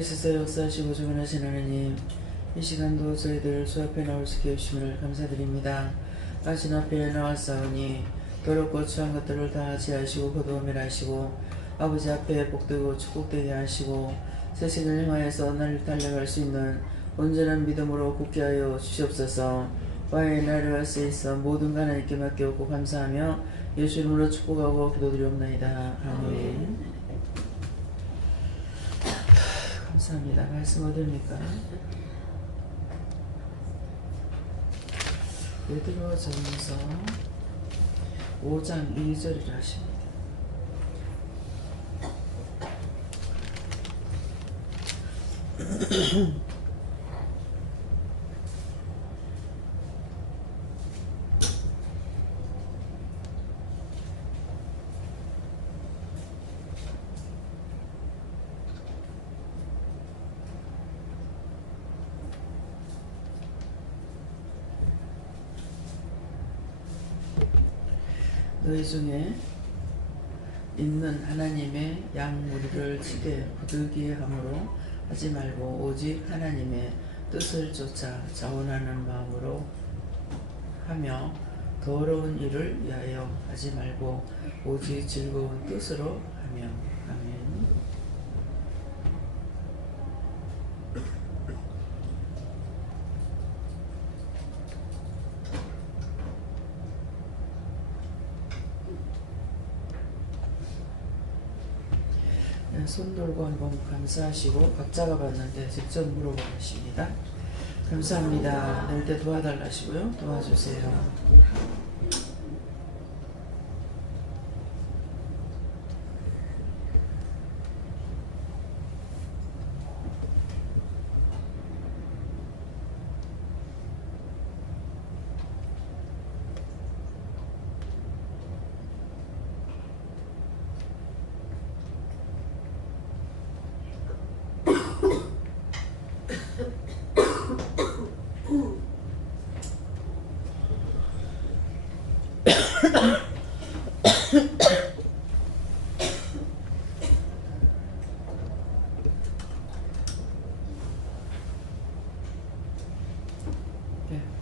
계시서 역사하시고 주관하신 하나님, 이 시간도 저희들 주 앞에 나올 수 있게 해주심을 감사드립니다. 당신 앞에 나왔사오니 더럽고 추한 것들을 다 지하시고 거두어멸하시고 아버지 앞에 복되고 축복되게 하시고 세상을 향하여서 날 달려갈 수 있는 온전한 믿음으로 굳게 하여 주시옵소서. 와의 나라가 쓰이서 모든 하나님께 맡겨오고 감사하며 예수 이름으로 축복하고 기도드리옵나이다. 아멘. 감사합니다. 말씀 어디입니까? 베드로전서 5장 2절이라 하십니다. 너희 중에 있는 하나님의 양무리를 지게 부득이 함으로 하지 말고 오직 하나님의 뜻을 쫓아 자원하는 마음으로 하며 더러운 일을 위하여 하지 말고 오직 즐거운 뜻으로 하며. 아멘. 손 들고 한번 감사하시고 각자가 봤는데 직접 물어보십니다. 감사합니다. 낼 때 도와달라 하시고요. 도와주세요.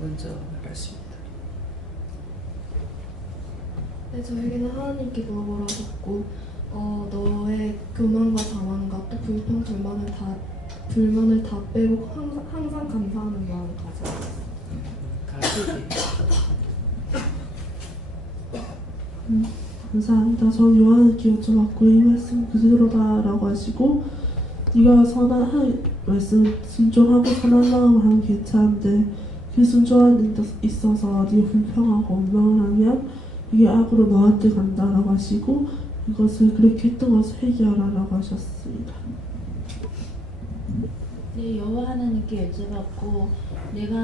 먼저 말하십니다. 네, 저에게는 하나님께 물어보라셨고 너의 교만과 자만과 또 불평, 불만을 다 빼고 항상 감사하는 마음을 가져. 감사합니다. 저 요한에게 여쭤봤고 이 말씀 그대로다라고 하시고 네가 선한 말씀 순종하고 선한 마음을 하면 괜찮은데 그 순종한 데 있어서 네가 불평하고 원망을 하면 이게 악으로 너한테 간다라고 하시고 이것을 그렇게 했던 것을 회개하라라고 하셨습니다. 네, 여호와 하나님께 여쭤봤고 내가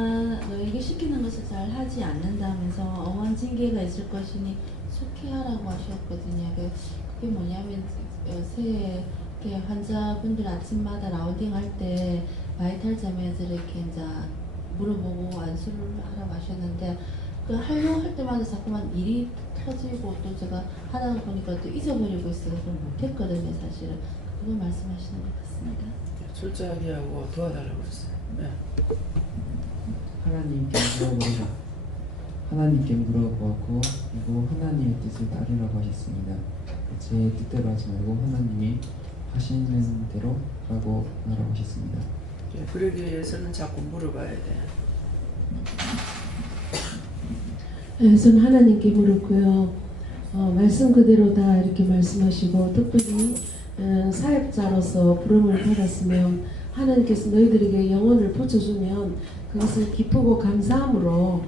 너에게 시키는 것을 잘 하지 않는다면서 엄한 징계가 있을 것이니 속히 하라고 하셨거든요. 그게 뭐냐면 새해 환자분들 아침마다 라운딩 할 때 바이탈 자매들 이렇게 이제 물어보고 안수를 하라고 하셨는데 그 하려고 할 때마다 자꾸만 일이 터지고 또 제가 하다가 보니까 또 잊어버리고 있어서 그걸 못했거든요. 사실은 그거 말씀하시는 것 같습니다. 출자하게 하고 도와달라고 했어요. 네. 하나님께 물어보라. 하나님께 물어보았고 그리고 하나님의 뜻을 따르라고 하셨습니다. 제 뜻대로 하지 말고 하나님이 하시는 대로 라고 하라고 하셨습니다. 그러기 위해서는 자꾸 물어봐야 돼. 우선 하나님께 물었고요. 말씀 그대로다 이렇게 말씀하시고 특별히 사역자로서 부름을 받았으면 하나님께서 너희들에게 영혼을 붙여주면 그것을 기쁘고 감사함으로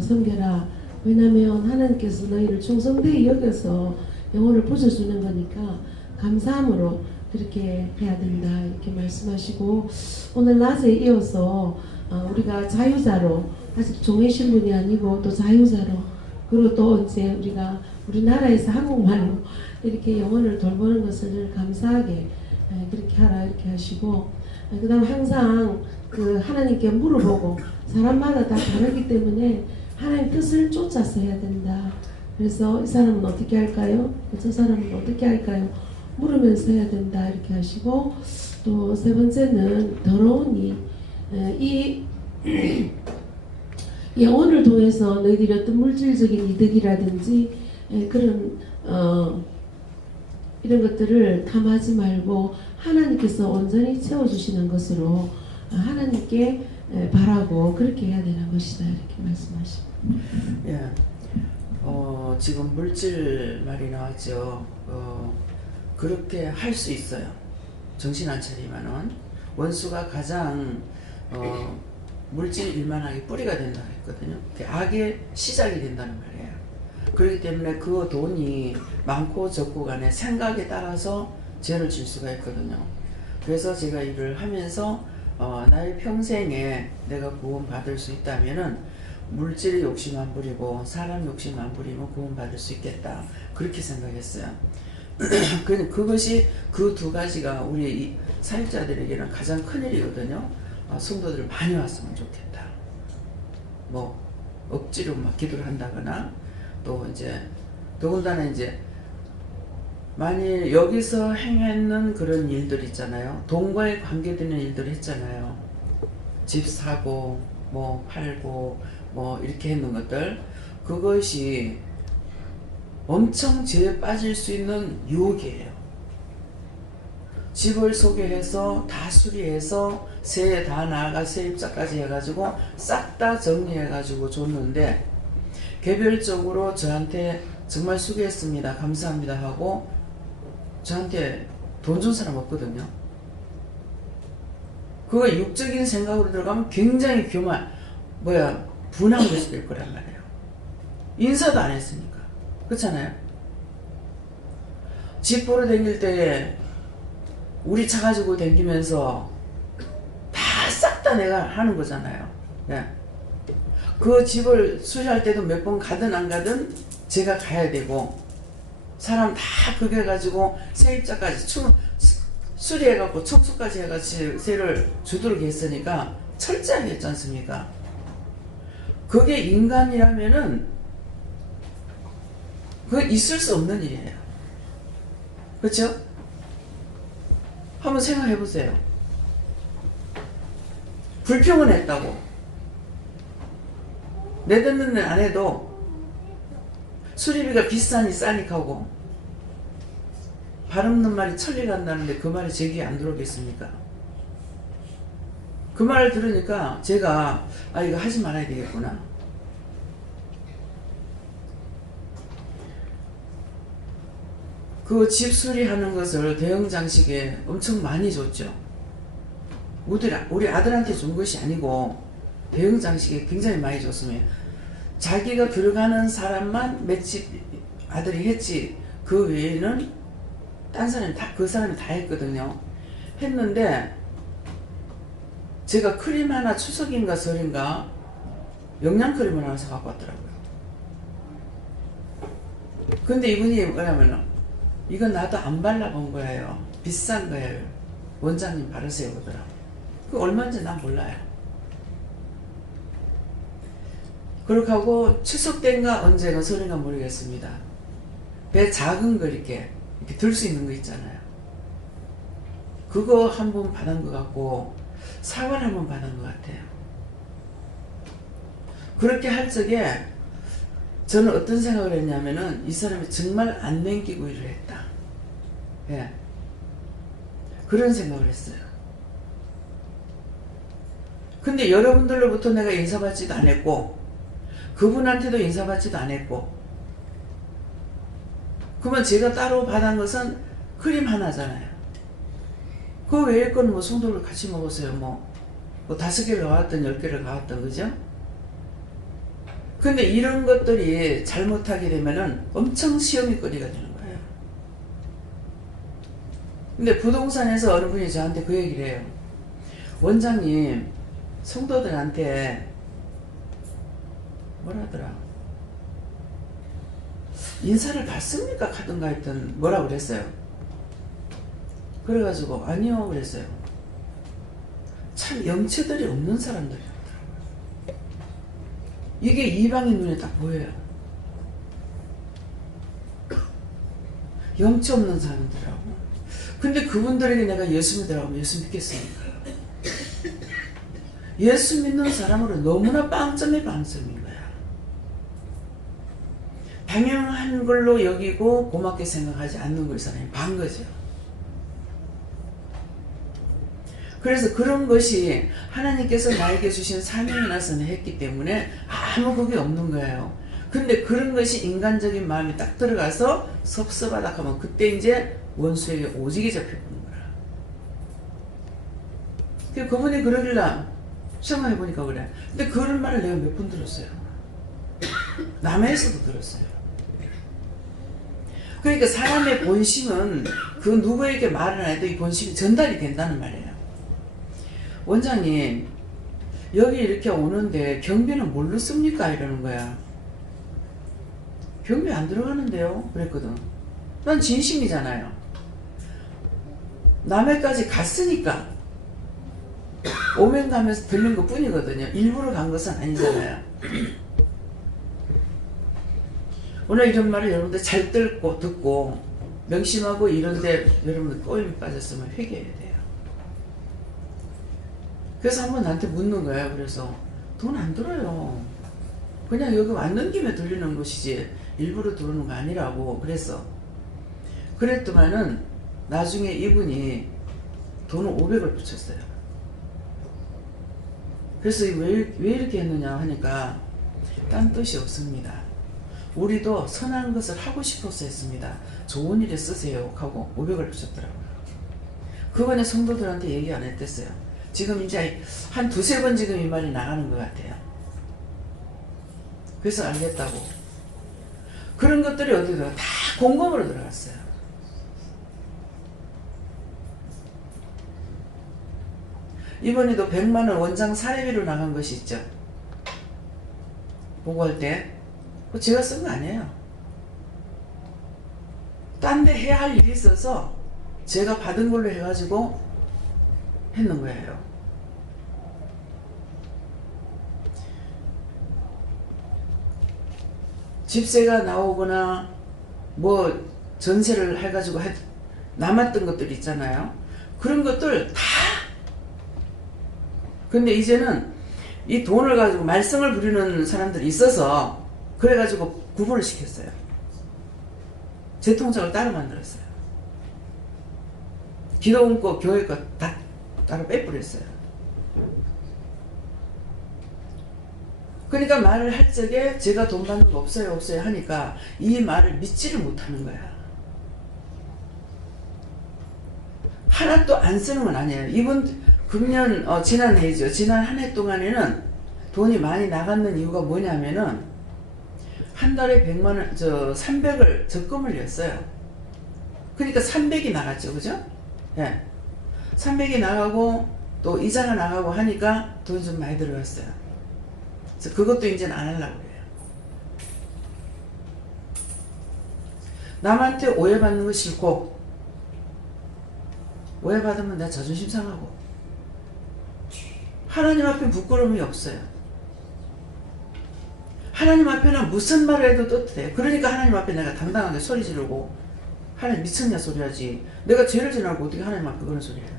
섬겨라. 왜냐하면 하나님께서 너희를 충성되이 여겨서 영혼을 붙여주는 거니까 감사함으로 그렇게 해야 된다 이렇게 말씀하시고 오늘 낮에 이어서 우리가 자유자로 아직 종의 신분이 아니고 또 자유자로 그리고 또 이제 우리가 우리나라에서 한국말로 이렇게 영혼을 돌보는 것을 감사하게 그렇게 하라 이렇게 하시고 그 다음 항상 그 하나님께 물어보고 사람마다 다 다르기 때문에 하나님 뜻을 쫓아서 해야 된다. 그래서 이 사람은 어떻게 할까요? 저 사람은 어떻게 할까요? 물으면서 해야 된다 이렇게 하시고 또 세 번째는 더러우니 이 영혼을 통해서 너희들이 어떤 물질적인 이득이라든지 그런 이런 것들을 탐하지 말고 하나님께서 온전히 채워주시는 것으로 하나님께 바라고 그렇게 해야 되는 것이다 이렇게 말씀하십니다. 예. 지금 물질 말이 나왔죠. 그렇게 할 수 있어요. 정신 안 차리면은 원수가 가장 물질 일만하게 뿌리가 된다고 했거든요. 악의 시작이 된다는 말이에요. 그렇기 때문에 그 돈이 많고 적고 간에 생각에 따라서 죄를 질 수가 있거든요. 그래서 제가 일을 하면서 나의 평생에 내가 구원받을 수 있다면은 물질 욕심 안 부리고 사람 욕심 안 부리면 구원받을 수 있겠다. 그렇게 생각했어요. 그것이 그 두 가지가 우리 사역자들에게는 가장 큰 일이거든요. 성도들 많이 왔으면 좋겠다. 뭐 억지로 막 기도를 한다거나 또 이제 더군다나 이제 만일 여기서 행했는 그런 일들 있잖아요. 돈과의 관계되는 일들 했잖아요. 집 사고 뭐 팔고 뭐 이렇게 했는 것들, 그것이 엄청 죄에 빠질 수 있는 유혹이에요. 집을 소개해서 다 수리해서 세에 다 나아가 세입자까지 해가지고 싹 다 정리해가지고 줬는데 개별적으로 저한테 정말 수고했습니다 감사합니다 하고 저한테 돈 준 사람 없거든요. 그거 육적인 생각으로 들어가면 굉장히 분한 것이 될 거란 말이에요. 인사도 안 했으니까. 그렇잖아요. 집 보러 다닐 때 우리 차 가지고 다니면서 다 싹 다 내가 하는 거잖아요. 네. 그 집을 수리할 때도 몇 번 가든 안 가든 제가 가야 되고 사람 다 그게 가지고 세입자까지 수리해갖고 청소까지 해가지고 세를 주도록 했으니까 철저하게 했지 않습니까? 그게 인간이라면은 그건 있을 수 없는 일이에요. 그렇죠? 한번 생각해 보세요. 불평은 했다고 내듣는 일 안 해도 수리비가 비싸니 싸니까 하고 발 없는 말이 천리 간다는데 그 말이 제 귀에 안 들어오겠습니까? 그 말을 들으니까 제가 이거 하지 말아야 되겠구나. 그 집 수리하는 것을 대형 장식에 엄청 많이 줬죠. 우리 아들한테 준 것이 아니고 대형 장식에 굉장히 많이 줬으면 자기가 들어가는 사람만 맷집 아들이 했지 그 외에는 딴 사람이 그 사람이 다 했거든요. 했는데 제가 크림 하나 추석인가 설인가 영양크림을 하나 사갖고 왔더라고요. 근데 이분이 뭐냐면은 이건 나도 안 발라본 거예요. 비싼 거예요. 원장님 바르세요 그러더라고요. 그 얼마인지 난 몰라요. 그렇게 하고 추석 때인가 언제가 설인가 모르겠습니다. 배 작은 거 이렇게 들 수 있는 거 있잖아요. 그거 한 번 받은 것 같고 사과를 한 번 받은 것 같아요. 그렇게 할 적에 저는 어떤 생각을 했냐면은 이 사람이 정말 안 남기고 일을 했다. 예. 그런 생각을 했어요. 근데 여러분들로부터 내가 인사받지도 안 했고 그분한테도 인사받지도 안 했고 그러면 제가 따로 받은 것은 크림 하나잖아요. 그 외의 거는 뭐 성도를 같이 먹었어요. 뭐 5개를 가왔던 10개를 가왔던 그죠? 근데 이런 것들이 잘못하게 되면은 엄청 시험이 거리가 되는 거예요. 근데 부동산에서 어느 분이 저한테 그 얘기를 해요. 원장님 성도들한테 뭐라더라 인사를 받습니까? 하든가 했던 뭐라 그랬어요. 그래가지고 아니요 그랬어요. 참 영체들이 없는 사람들이더라고요. 이게 이방인 눈에 딱 보여요. 영체 없는 사람들이라고. 근데 그분들에게 내가 예수 믿으라고 하면 예수 믿겠습니까? 예수 믿는 사람으로 너무나 빵점이 빵점인 거야. 당연한 걸로 여기고 고맙게 생각하지 않는 걸 사람이 반 거죠. 그래서 그런 것이 하나님께서 나에게 주신 사명이라서 했기 때문에 아무 그게 없는 거예요. 근데 그런 것이 인간적인 마음이 딱 들어가서 섭섭하다 하면 그때 이제 원수에게 오지게 잡혀보는 거야. 그분이 그러길래 생각해보니까 그래. 근데 그런 말을 내가 몇 번 들었어요. 남해에서도 들었어요. 그러니까 사람의 본심은 그 누구에게 말을 안 해도 이 본심이 전달이 된다는 말이에요. 원장님, 여기 이렇게 오는데 경비는 뭘로 씁니까? 이러는 거야. 경비 안 들어가는데요? 그랬거든. 난 진심이잖아요. 남해까지 갔으니까 오면 가면서 들는 것 뿐이거든요. 일부러 간 것은 아니잖아요. 오늘 이런 말을 여러분들 잘 듣고 명심하고 이런데 여러분들 꼬임이 빠졌으면 회개해야 돼요. 그래서 한번 나한테 묻는 거예요. 그래서 돈 안 들어요. 그냥 여기 왔는 김에 들리는 것이지 일부러 들어오는 거 아니라고 그랬어. 그랬더만은 나중에 이분이 돈을 500을 붙였어요. 그래서 왜 이렇게 했느냐 하니까 딴 뜻이 없습니다. 우리도 선한 것을 하고 싶어서 했습니다. 좋은 일에 쓰세요 하고 500을 붙였더라고요. 그번에 성도들한테 얘기 안 했댔어요. 지금 이제 한 두세 번 지금 이 말이 나가는 것 같아요. 그래서 알겠다고. 그런 것들이 어디 들어가? 다 공금으로 들어갔어요. 이번에도 100만원 원장 사례비로 나간 것이 있죠. 보고할 때. 그거 제가 쓴 거 아니에요. 딴 데 해야 할 일이 있어서 제가 받은 걸로 해가지고 했는 거예요. 집세가 나오거나 뭐 전세를 해가지고 남았던 것들 있잖아요. 그런 것들 다. 근데 이제는 이 돈을 가지고 말썽을 부리는 사람들이 있어서 그래가지고 구분을 시켰어요. 제 통장을 따로 만들었어요. 기도원 거 교회 거 다 따로 빼버렸어요. 그러니까 말을 할 적에 제가 돈 받는 거 없어요 하니까 이 말을 믿지를 못하는 거야. 하나도 안 쓰는 건 아니에요. 이번 금년 지난해죠. 지난 한 해 동안에는 돈이 많이 나갔는 이유가 뭐냐면은 한 달에 100만원 300을 적금을 냈어요. 그러니까 300이 나갔죠. 그죠? 예. 300이 나가고 또 이자가 나가고 하니까 돈이 좀 많이 들어갔어요. 그래서 그것도 이제는 안 하려고 그래요. 남한테 오해받는 거 싫고 오해받으면 나 자존심 상하고 하나님 앞에 부끄러움이 없어요. 하나님 앞에는 무슨 말을 해도 떳떳해. 그러니까 하나님 앞에 내가 당당하게 소리 지르고 하나님 미쳤냐 소리 하지. 내가 죄를 지나고 어떻게 하나님 앞에 그런 소리 해요.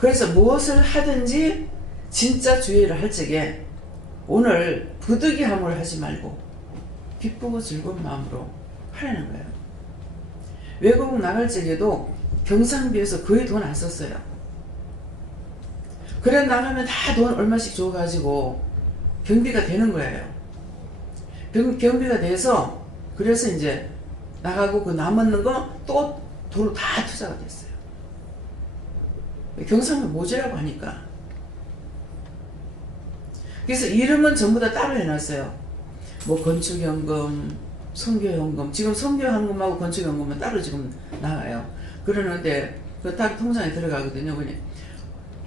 그래서 무엇을 하든지 진짜 주의를 할 적에 오늘 부득이함을 하지 말고 기쁘고 즐거운 마음으로 하라는 거예요. 외국 나갈 적에도 경상비에서 거의 돈 안 썼어요. 그래 나가면 다 돈 얼마씩 줘가지고 경비가 되는 거예요. 경비가 돼서 그래서 이제 나가고 그 남았는 거 또 돈으로 다 투자가 됐어요. 경상비 모자라고 하니까. 그래서 이름은 전부 다 따로 해놨어요. 뭐 건축연금, 선교연금. 지금 선교연금하고 건축연금은 따로 지금 나와요. 그러는데 그 따로 통장에 들어가거든요. 그냥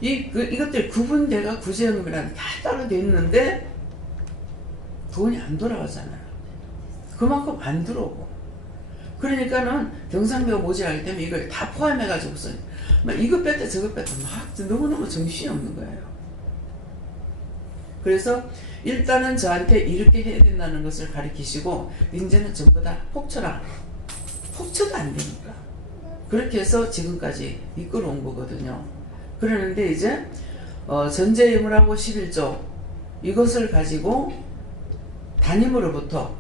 이것들 구분대가 구제연금이라는 다 따로 돼 있는데 돈이 안 돌아가잖아요. 그만큼 안 들어오고. 그러니까는 경상비가 모자라기 때문에 이걸 다 포함해가지고서 막 이거 뺐다 저거 뺐다 막 너무너무 정신이 없는 거예요. 그래서 일단은 저한테 이렇게 해야 된다는 것을 가르치시고 이제는 전부 다 폭처라. 폭처도 안 되니까. 그렇게 해서 지금까지 이끌어온 거거든요. 그러는데 이제 전제예물하고 11조 이것을 가지고 담임으로부터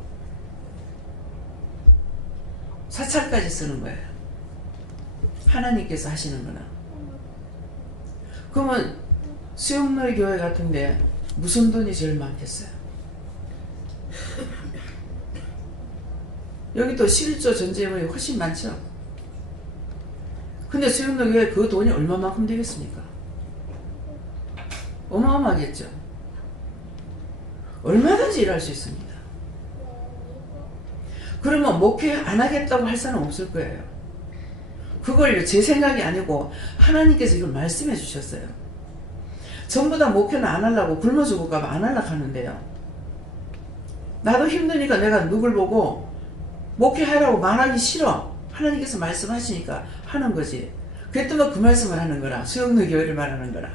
사찰까지 쓰는 거예요. 하나님께서 하시는 거나. 그러면 수영로의 교회 같은데 무슨 돈이 제일 많겠어요? 여기 또 11조 전제예물이 훨씬 많죠. 근데 수영로 교회 그 돈이 얼마만큼 되겠습니까? 어마어마하겠죠. 얼마든지 일할 수 있습니다. 그러면 목회 안 하겠다고 할 사람 없을 거예요. 그걸 제 생각이 아니고 하나님께서 이걸 말씀해 주셨어요. 전부 다 목회는 안 하려고 굶어 죽을까 봐 안 하려고 하는데요. 나도 힘드니까 내가 누굴 보고 목회하라고 말하기 싫어. 하나님께서 말씀하시니까 하는 거지. 그랬더니 그 말씀을 하는 거라. 수영로 교회를 말하는 거라.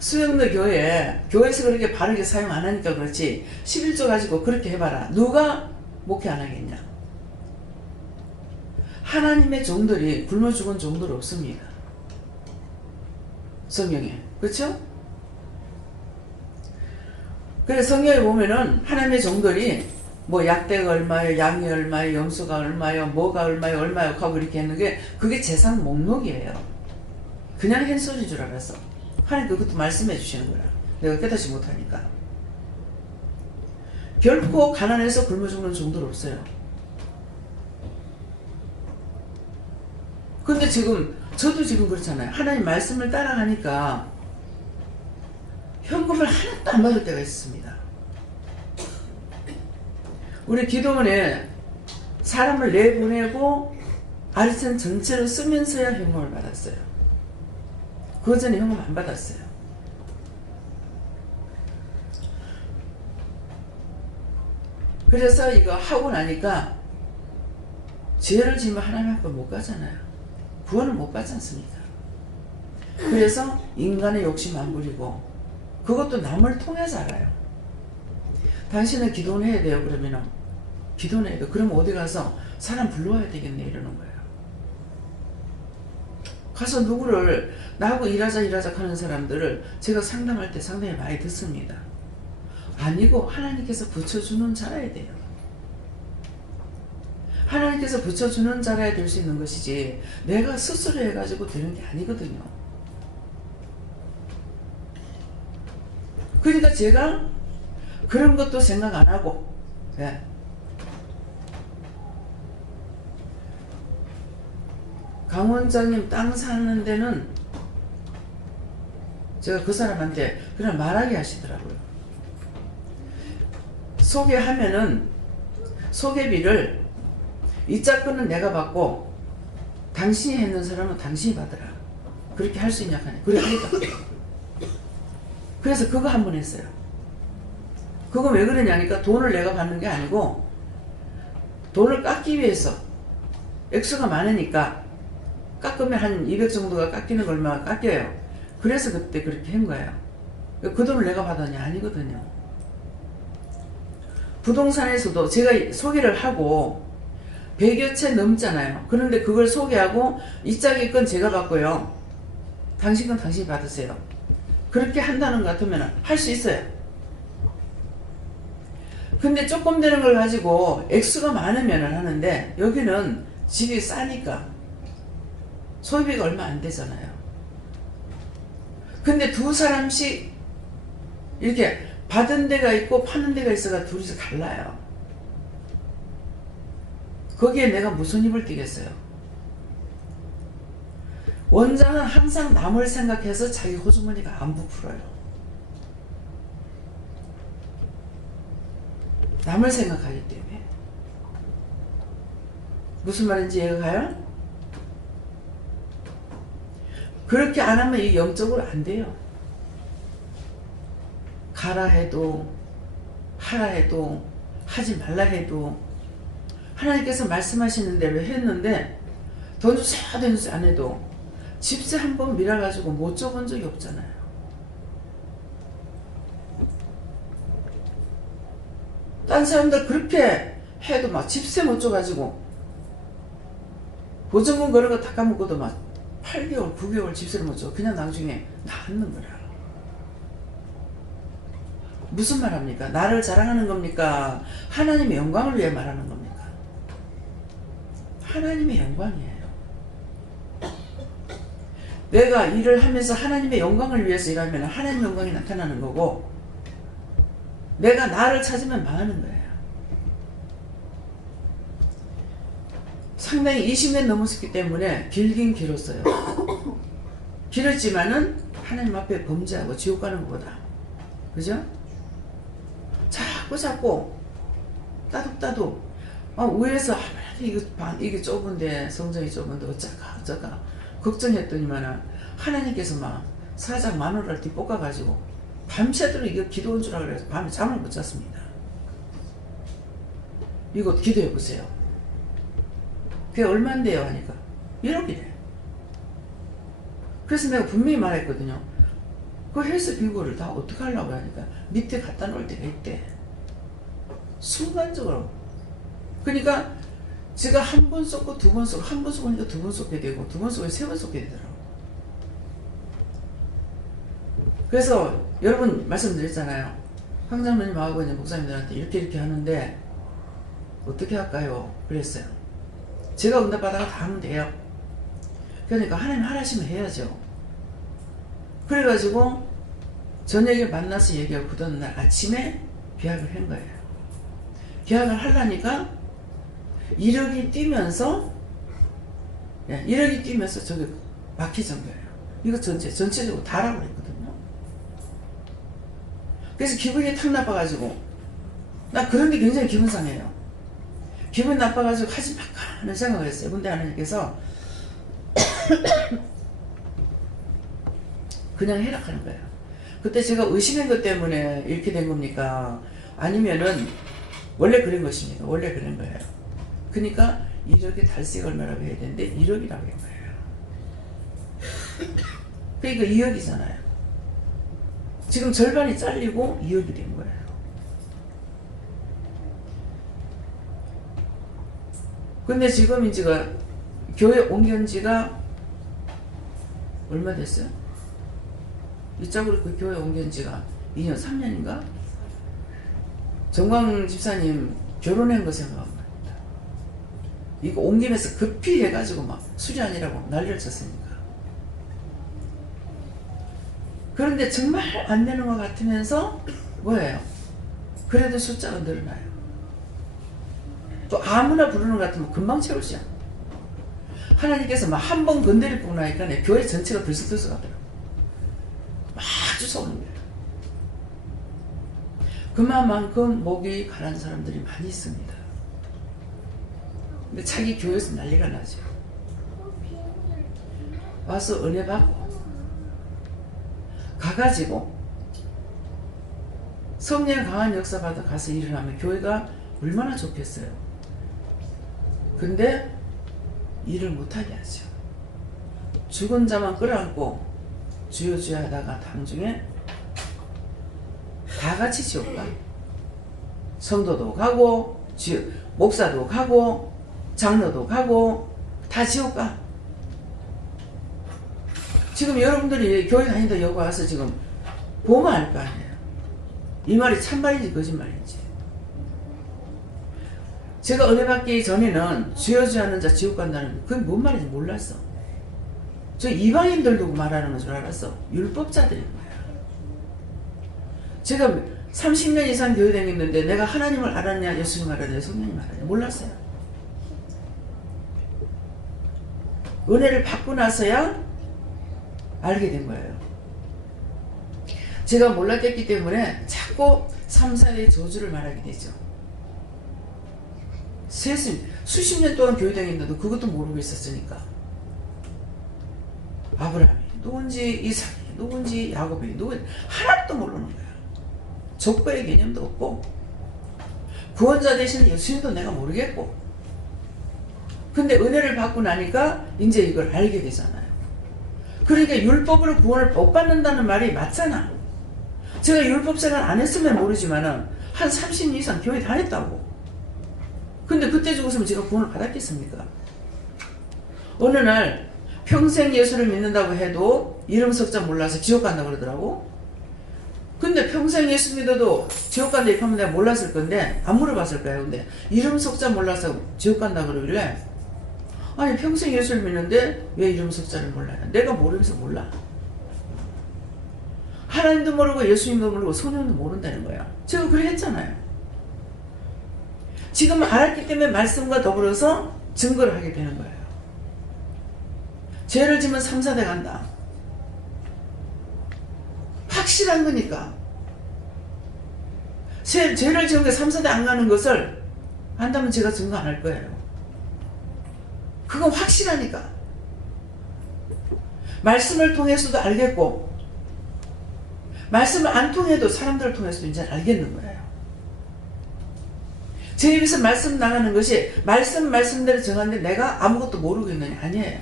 수영로 교회에서 그렇게 바르게 사용 안 하니까 그렇지 11조 가지고 그렇게 해봐라. 누가 목회 안 하겠냐. 하나님의 종들이 굶어 죽은 종들 없습니다. 성경에. 그렇죠? 그래서 성경에 보면은 하나님의 종들이 뭐 약대가 얼마요, 양이 얼마요, 염소가 얼마요, 뭐가 얼마요, 얼마요 하고 이렇게 했는 게 그게 재산 목록이에요. 그냥 햇소리인 줄 알았어. 하나님 그것도 말씀해 주시는 거야. 내가 깨닫지 못하니까. 결코 가난해서 굶어 죽는 종들 없어요. 근데 지금 저도 지금 그렇잖아요. 하나님 말씀을 따라가니까 현금을 하나도 안 받을 때가 있습니다. 우리 기도원에 사람을 내보내고 아르센 전체를 쓰면서야 현금을 받았어요. 그 전에 현금 안 받았어요. 그래서 이거 하고 나니까 죄를 지으면 하나님 앞에 못 가잖아요. 구원을 못 받지 않습니까? 그래서 인간의 욕심 안 부리고 그것도 남을 통해서 알아요. 당신은 기도는 해야 돼요. 그러면은 기도는 해야 돼요. 그럼 어디 가서 사람 불러와야 되겠네 이러는 거예요. 가서 누구를 나하고 일하자 하는 사람들을 제가 상담할 때 상당히 많이 듣습니다. 아니고 하나님께서 붙여주는 자라야 돼요. 하나님께서 붙여주는 자라야 될 수 있는 것이지 내가 스스로 해가지고 되는 게 아니거든요. 그러니까 제가 그런 것도 생각 안 하고 네. 강 원장님 땅 사는 데는 제가 그 사람한테 그냥 말하게 하시더라고요. 소개하면은 소개비를 이 짝건은 내가 받고 당신이 했는 사람은 당신이 받으라. 그렇게 할 수 있냐 하냐. 그래 하니까. 그래서 그거 한 번 했어요. 그거 왜 그러냐니까 돈을 내가 받는 게 아니고 돈을 깎기 위해서 액수가 많으니까 깎으면 한 200 정도가 깎이는 걸 얼마 깎여요. 그래서 그때 그렇게 한 거예요. 그 돈을 내가 받았냐? 아니거든요. 부동산에서도 제가 소개를 하고 100여 채 넘잖아요. 그런데 그걸 소개하고 이 짝의 건 제가 받고요. 당신 건 당신이 받으세요. 그렇게 한다는 것 같으면 할 수 있어요. 근데 조금 되는 걸 가지고 액수가 많으면 하는데 여기는 집이 싸니까 소비가 얼마 안 되잖아요. 근데 두 사람씩 이렇게 받은 데가 있고 파는 데가 있어가 둘이서 달라요. 거기에 내가 무슨 힘을 띠겠어요? 원장은 항상 남을 생각해서 자기 호주머니가 안 부풀어요. 남을 생각하기 때문에. 무슨 말인지 이해가 가요? 그렇게 안 하면 이 영적으로 안 돼요. 가라 해도 하라 해도 하지 말라 해도 하나님께서 말씀하시는 대로 했는데 돈 주세요 돈 주세요 안 해도 집세 한 번 밀어가지고 못 줘본 적이 없잖아요. 딴 사람들 그렇게 해도 막 집세 못 줘가지고 보증금 그런 거 다 까먹고도 막 8개월, 9개월 집세를 못 줘. 그냥 나중에 나앉는 거라. 무슨 말 합니까? 나를 자랑하는 겁니까? 하나님의 영광을 위해 말하는 겁니까? 하나님의 영광이에요. 내가 일을 하면서 하나님의 영광을 위해서 일하면 하나님의 영광이 나타나는 거고, 내가 나를 찾으면 망하는 거예요. 상당히 20년 넘었기 때문에 길긴 길었어요. 길었지만은 하나님 앞에 범죄하고 지옥 가는 것보다, 그죠? 자꾸 따독따독 위에서 이게 좁은데, 성전이 좁은데 어쩌까 걱정했더니만은 하나님께서 막 사장 마누라를 뒷볶아가지고 밤새도록 이거 기도한 줄 알아서 밤에 잠을 못 잤습니다. 이거 기도해보세요. 그게 얼만데요 하니까 1억이래. 그래서 내가 분명히 말했거든요. 그 헬스 비구를 다 어떻게 하려고 하니까 밑에 갖다 놓을 때가 있대. 순간적으로. 그러니까 제가 한 번 쏟고 두 번 쏟고, 한 번 쏟으니까 두 번 쏟게 되고, 두 번 쏟고 세 번 쏟게 되더라고. 그래서 여러분 말씀드렸잖아요. 황장로님하고 이제 목사님들한테 이렇게 하는데 어떻게 할까요? 그랬어요. 제가 응답받아가 다 하면 돼요. 그러니까 하나님 하라시면 해야죠. 그래가지고 저녁에 만나서 얘기하고 그 다음날 아침에 계약을 한 거예요. 계약을 하려니까 1억이 뛰면서 저기 막히던 거예요. 이거 전체적으로 다라고 했거든요. 그래서 기분이 탁 나빠가지고, 나 그런 게 굉장히 기분 상해요. 기분 나빠가지고 하지 말까 하는 생각을 했어요. 근데 하나님께서 그냥 해라 하는 거예요. 그때 제가 의심한 것 때문에 이렇게 된 겁니까? 아니면은 원래 그런 것입니까? 원래 그런 거예요. 그러니까 1억의 달성이 얼마라고 해야 되는데 1억이라고 한 거예요. 그러니까 2억이잖아요. 지금 절반이 잘리고 2억이 된 거예요. 근데 지금 이제가 교회 옮긴 지가 얼마 됐어요? 이 짝으로 그 교회 옮긴 지가 2년, 3년인가? 정광 집사님 결혼한 거 생각합니다. 이거 옮기면서 급히 해가지고 막 수리하느라고 난리를 쳤으니까. 그런데 정말 안 되는 것 같으면서 뭐예요? 그래도 숫자가 늘어나요. 또 아무나 부르는 것 같으면 금방 채울 수 있어요. 하나님께서 막 한 번 건드릴 뿐 나니까 교회 전체가 들썩들썩하더라고요. 막 쫓아오는 거예요. 그만큼 목이 가란 사람들이 많이 있습니다. 근데 자기 교회에서 난리가 나죠. 와서 은혜 받고 가가지고 성령 강한 역사 받아 가서 일을 하면 교회가 얼마나 좋겠어요. 근데 일을 못하게 하죠. 죽은 자만 끌어안고 주여 주여 하다가 당중에 다 같이 지옥 가. 성도도 가고 목사도 가고 장로도 가고 다 지옥 가. 지금 여러분들이 교회 다니다 여기 와서 지금 보면 알 거 아니에요. 이 말이 참말인지 거짓말인지. 제가 은혜 받기 전에는 주여 주여 하는 자 지옥 간다는 그게 뭔 말인지 몰랐어. 저 이방인들도 말하는 건 줄 알았어. 율법자들인 거야. 제가 30년 이상 교회 다녔는데 내가 하나님을 알았냐 예수님 알았냐 성령님 알았냐 몰랐어요. 은혜를 받고 나서야 알게 된 거예요. 제가 몰랐기 때문에 자꾸 3, 4의 저주를 말하게 되죠. 수십 년 동안 교회 다녔는데도 그것도 모르고 있었으니까. 아브라함이 누군지, 이삭이 누군지, 야곱이 누군지 하나도 모르는 거야. 족보의 개념도 없고 구원자 되신 예수님도 내가 모르겠고. 근데 은혜를 받고 나니까 이제 이걸 알게 되잖아요. 그러니까 율법으로 구원을 못 받는다는 말이 맞잖아. 제가 율법 생활 안 했으면 모르지만은 한 30년 이상 교회 다녔다고. 근데 그때 죽었으면 제가 구원을 받았겠습니까? 어느 날 평생 예수를 믿는다고 해도 이름 석자 몰라서 지옥 간다 그러더라고. 근데 평생 예수 믿어도 지옥 간다 이렇게 하면 내가 몰랐을 건데, 안 물어봤을 거예요. 근데 이름 석자 몰라서 지옥 간다 그러길래, 아니 평생 예수를 믿는데 왜 이름 석자를 몰라요? 내가 모르면서 몰라. 하나님도 모르고 예수님도 모르고 성령도 모른다는 거야. 제가 그래 했잖아요. 지금 알았기 때문에 말씀과 더불어서 증거를 하게 되는 거예요. 죄를 지면 3, 4대 간다. 확실한 거니까. 죄를 지은 게 3, 4대 안 가는 것을 안다면 제가 증거 안 할 거예요. 그건 확실하니까. 말씀을 통해서도 알겠고, 말씀을 안 통해도 사람들을 통해서도 이제 알겠는 거예요. 제 입에서 말씀 나가는 것이 말씀대로 정하는데 내가 아무것도 모르고 있는 게 아니에요.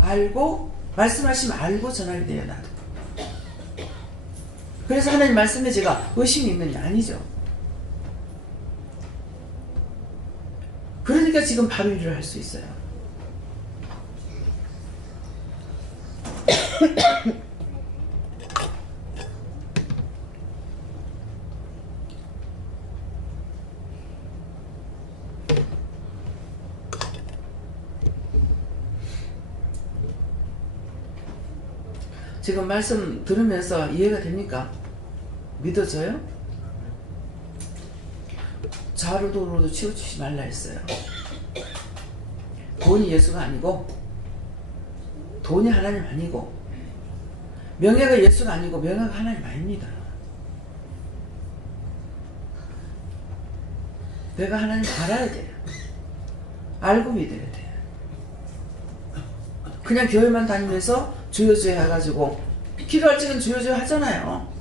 알고, 말씀하시면 알고 전하게 돼요, 나도. 그래서 하나님 말씀에 제가 의심이 있는 게 아니죠. 그러니까 지금 바로 일을 할 수 있어요. 지금 말씀 들으면서 이해가 됩니까? 믿어져요? 좌로도로도 치우치지 말라 했어요. 돈이 예수가 아니고, 돈이 하나님 아니고, 명예가 예수가 아니고 명예가 하나님 아닙니다. 내가 하나님 알아야 돼요. 알고 믿어야 돼요. 그냥 교회만 다니면서 주여주여 해가지고 기도할 적은 주여주여 하잖아요.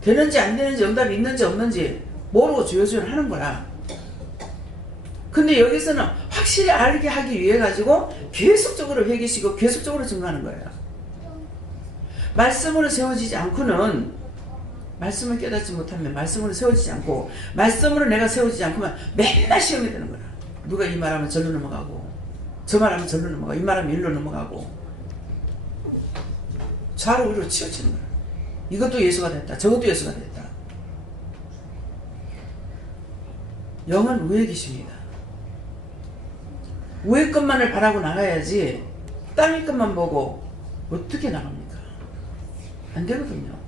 되는지 안 되는지, 응답이 있는지 없는지 모르고 주여주여를 하는 거야. 근데 여기서는 확실히 알게 하기 위해 가지고 계속적으로 회개시고 계속적으로 증거하는 거예요. 말씀으로 세워지지 않고는, 말씀을 깨닫지 못하면 말씀으로 세워지지 않고, 말씀으로 내가 세워지지 않고면 맨날 시험이 되는 거야. 누가 이 말하면 절로 넘어가고, 저 말하면 절로 넘어가고, 이 말하면 일로 넘어가고, 좌로 우리로 치우치는 거야. 이것도 예수가 됐다, 저것도 예수가 됐다. 영은 위에 계십니다. 위의 것만을 바라고 나가야지 땅의 것만 보고 어떻게 나갑니까? 안 되거든요.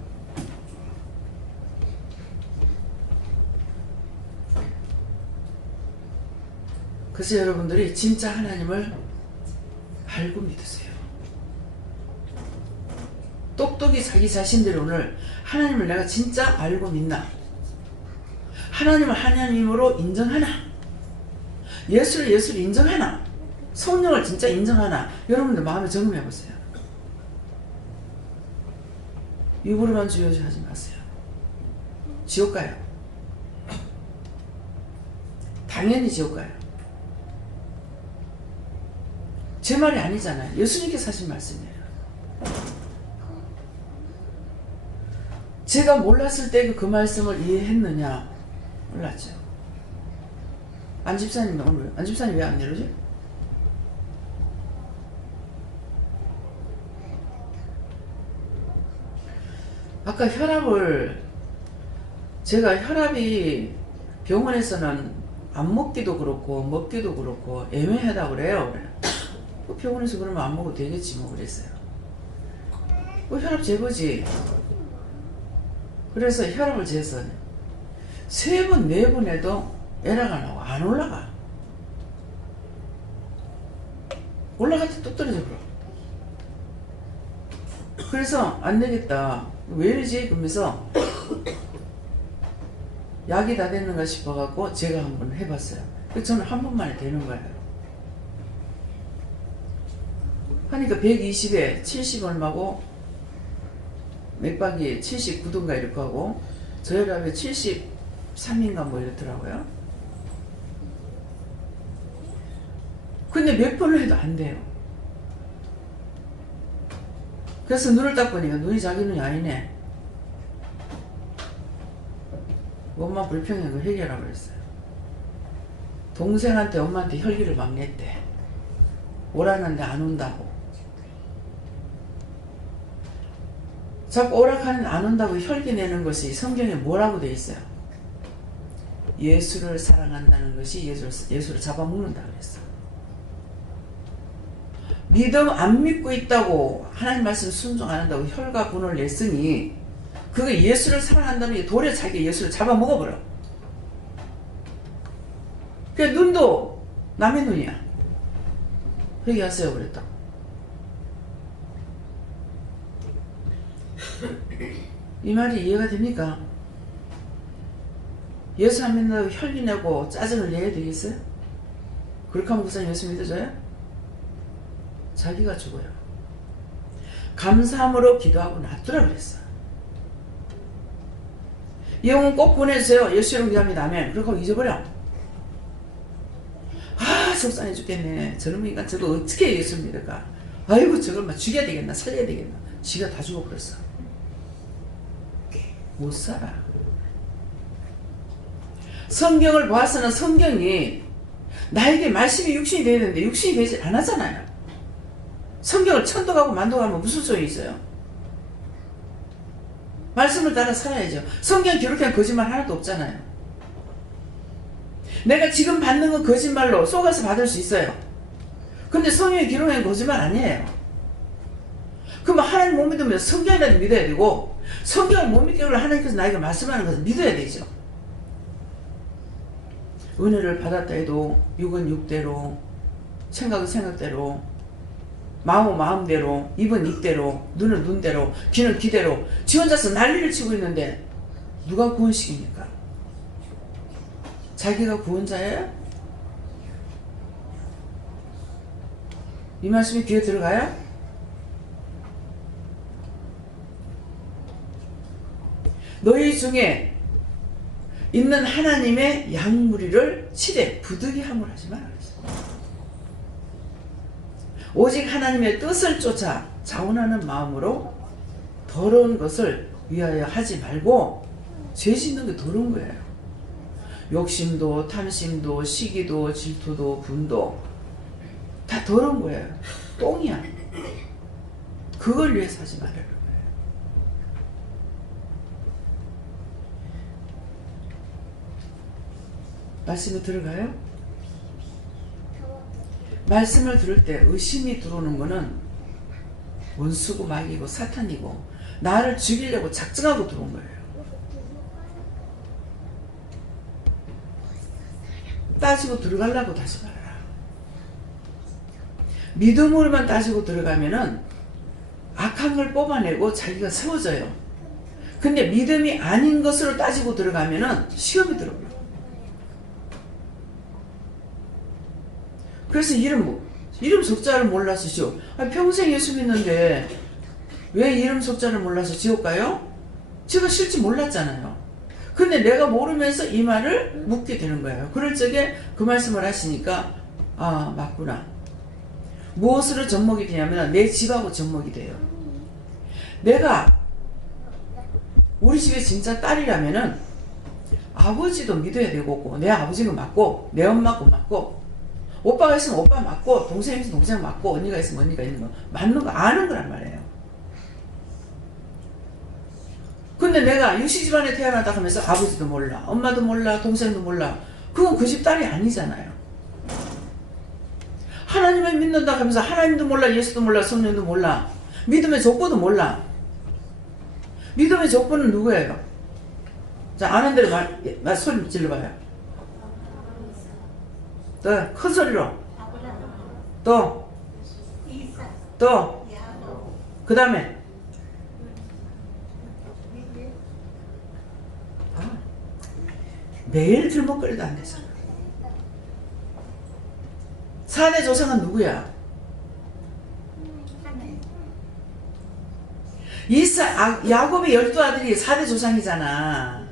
그래서 여러분들이 진짜 하나님을 알고 믿으세요. 똑똑히 자기 자신들이 오늘 하나님을 내가 진짜 알고 믿나? 하나님을 하나님으로 인정하나? 예수를 인정하나? 성령을 진짜 인정하나? 여러분들 마음에 점검해 보세요. 입으로만 주여주여 하지 마세요. 지옥 가요. 당연히 지옥 가요. 제 말이 아니잖아요. 예수님께서 하신 말씀이에요. 제가 몰랐을 때 그 말씀을 이해했느냐? 몰랐죠. 안 집사님 오늘 안 집사님 왜 안 내려오지? 아까 혈압을, 제가 혈압이 병원에서는 안 먹기도 그렇고 먹기도 그렇고 애매하다고 그래요. 병원에서 그러면 안 먹어도 되겠지 뭐 그랬어요. 혈압 재보지. 그래서 혈압을 재서 3번, 4번 해도 에러가 나고 안 올라가. 올라갈 때 또 떨어져 버려. 그래서 안 되겠다. 왜 이러지? 그러면서 약이 다 됐는가 싶어갖고 제가 한번 해봤어요. 저는 한 번만에 되는 거예요. 하니까 120에 70 얼마고, 맥박이 79도인가 이렇게 하고, 저혈압이 73인가 뭐 이렇더라고요. 근데 몇 번을 해도 안 돼요. 그래서 눈을 딱 보니까 눈이 자기 눈이 아니네. 엄마 불평해 그 해결하라고 그랬어요. 동생한테 엄마한테 혈기를 막 냈대. 오라는데 안 온다고. 자꾸 오락하는 안 온다고 혈기 내는 것이 성경에 뭐라고 돼 있어요? 예수를 사랑한다는 것이 예수를 잡아먹는다 그랬어. 믿음 안 믿고 있다고 하나님 말씀 순종 안 한다고 혈과 분을 냈으니 그게 예수를 사랑한다는 게 도리어 자기 예수를 잡아먹어버려. 그 눈도 남의 눈이야. 회개하세요 그랬다. 이 말이 이해가 됩니까? 예수 안 믿는다고 혈기 내고 짜증을 내야 되겠어요? 그렇게 하면 그 사람 예수 믿어줘요? 자기가 죽어요. 감사함으로 기도하고 놔두라 그랬어. 이 영혼 꼭 보내주세요. 예수 이름 기도합니다. 아멘. 그렇게 하고 잊어버려. 아 속상해 죽겠네. 저놈 인간 저거 어떻게 예수 믿을까? 아이고 저걸 막 죽여야 되겠나 살려야 되겠나. 지가 다 죽어버렸어. 못 살아. 성경을 보아서는 성경이 나에게 말씀이 육신이 되어야 되는데 육신이 되지 않았잖아요. 성경을 천도가고 만도가면 무슨 소용이 있어요? 말씀을 따라 살아야죠. 성경 기록한 거짓말 하나도 없잖아요. 내가 지금 받는 건 거짓말로 속아서 받을 수 있어요. 근데 성경에 기록한 거짓말 아니에요. 그럼 하나님 못 믿으면 성경이라도 믿어야 되고 성경을 못 믿기로 하나님께서 나에게 말씀하는 것을 믿어야 되죠. 은혜를 받았다 해도 육은 육대로 생각은 생각대로 마음은 마음대로 입은 입대로 눈은 눈대로 귀는 귀대로 지 혼자서 난리를 치고 있는데 누가 구원시킵니까? 자기가 구원자예요? 이 말씀이 귀에 들어가요? 너희 중에 있는 하나님의 양무리를 치되 부득이함을 하지 마라. 오직 하나님의 뜻을 쫓아 자원하는 마음으로 더러운 것을 위하여 하지 말고 죄 짓는 게 더러운 거예요. 욕심도 탐심도 시기도 질투도 분도 다 더러운 거예요. 똥이야. 그걸 위해서 하지 말라는 거예요. 말씀이 들어가요? 말씀을 들을 때 의심이 들어오는 거는 원수고 마귀고 사탄이고 나를 죽이려고 작정하고 들어온 거예요. 따지고 들어가려고 하지 말아라. 믿음으로만 따지고 들어가면은 악한 걸 뽑아내고 자기가 세워져요. 근데 믿음이 아닌 것으로 따지고 들어가면은 시험이 들어오요. 그래서 이름 속자를 몰라서 평생 예수 믿는데 왜 이름 속자를 몰라서 지옥 가요? 제가 실지 몰랐잖아요. 근데 내가 모르면서 이 말을 묻게 되는 거예요. 그럴 적에 그 말씀을 하시니까 아 맞구나. 무엇으로 접목이 되냐면 내 집하고 접목이 돼요. 내가 우리 집에 진짜 딸이라면은 아버지도 믿어야 되고 내 아버지가 맞고 내 엄마가 맞고 오빠가 있으면 오빠 맞고 동생이 있으면 동생 맞고 언니가 있으면 언니가 있는 거 맞는 거 아는 거란 말이에요. 근데 내가 유시 집안에 태어나다 하면서 아버지도 몰라 엄마도 몰라 동생도 몰라 그건 그 집 딸이 아니잖아요. 하나님을 믿는다 하면서 하나님도 몰라 예수도 몰라 성령도 몰라 믿음의 족보도 몰라. 믿음의 족보는 누구예요? 자 아는 대로 소리 질러봐요. 더 큰 소리로 또 그 다음에 매일 들먹거려도 안 되잖아. 4대 조상은 누구야? 야곱의 12아들이 4대 조상이잖아.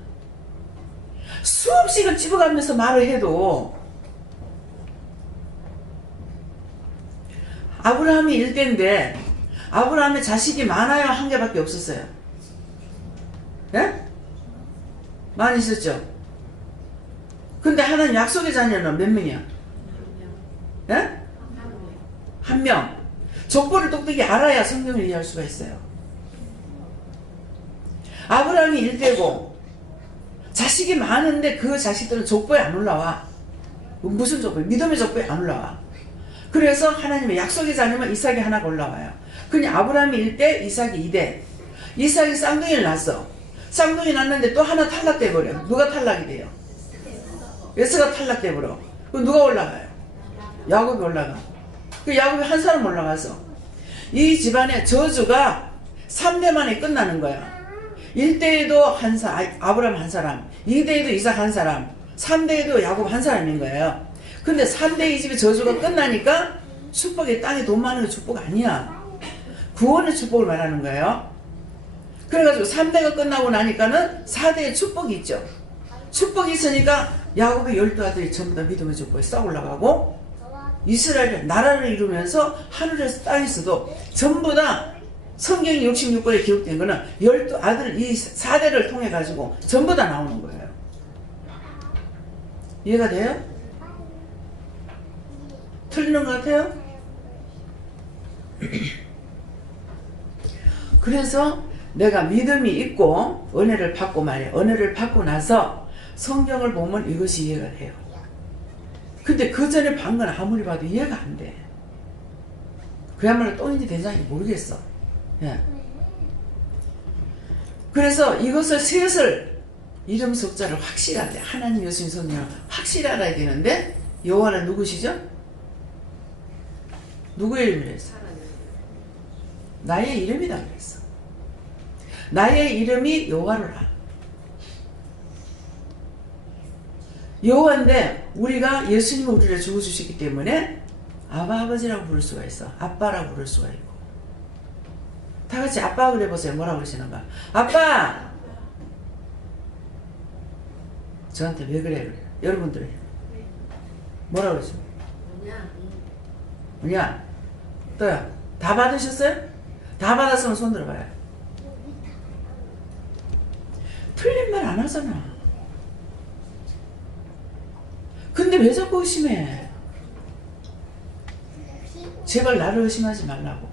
수없이 이걸 집어가면서 말을 해도 아브라함이 1대인데 아브라함의 자식이 많아요? 한 개밖에 없었어요? 예? 많이 있었죠? 근데 하나님 약속의 자녀는 몇 명이야? 예? 한 명. 족보를 똑똑히 알아야 성경을 이해할 수가 있어요. 아브라함이 일대고 자식이 많은데 그 자식들은 족보에 안 올라와. 무슨 족보에? 믿음의 족보에 안 올라와. 그래서 하나님의 약속의 자녀만 이삭이 하나가 올라와요. 그냥 아브라함이 1대, 이삭이 2대. 이삭이 쌍둥이를 낳았어. 쌍둥이 낳았는데 또 하나 탈락돼버려. 누가 탈락이 돼요? 에서가 탈락돼버려. 그럼 누가 올라가요? 야곱이 올라가. 그 야곱이 한 사람 올라가서 이 집안의 저주가 3대 만에 끝나는 거야. 1대에도 아브라함 한 사람, 2대에도 이삭 한 사람, 3대에도 야곱 한 사람인 거예요. 근데 3대 이 집의 저주가 끝나니까 축복이 땅에 돈 많은 게 축복 아니야. 구원의 축복을 말하는 거예요. 그래가지고 3대가 끝나고 나니까는 4대의 축복이 있죠. 축복이 있으니까 야곱의 12아들이 전부 다 믿음의 축복에 싹 올라가고 이스라엘의 나라를 이루면서 하늘에서 땅에서도 전부 다 성경 66권에 기록된 거는 12아들 이 4대를 통해 가지고 전부 다 나오는 거예요. 이해가 돼요? 틀리는 것 같아요? 그래서 내가 믿음이 있고 은혜를 받고 말이야. 은혜를 받고 나서 성경을 보면 이것이 이해가 돼요. 근데 그 전에 본 건 아무리 봐도 이해가 안 돼. 그야말로 똥인지 된장인지 모르겠어. 예. 그래서 이것을 셋을 이름 석자를 확실히 알아야 돼. 하나님, 예수님, 성령 확실히 알아야 되는데 여호와는 누구시죠? 누구의 이름이라 했어? 나의 이름이다 그랬어. 나의 이름이 여호와로라. 여호와인데 우리가 예수님이 우리를 죽어주셨기 때문에 아바 아버지라고 부를 수가 있어. 아빠라고 부를 수가 있고. 다 같이 아빠 그래보세요. 뭐라고 그러시는가? 아빠! 저한테 왜 그래? 여러분들 뭐라고 그러죠? 뭐냐? 또요? 다 받으셨어요? 다 받았으면 손 들어봐요. 틀린 말 안 하잖아. 근데 왜 자꾸 의심해? 제발 나를 의심하지 말라고.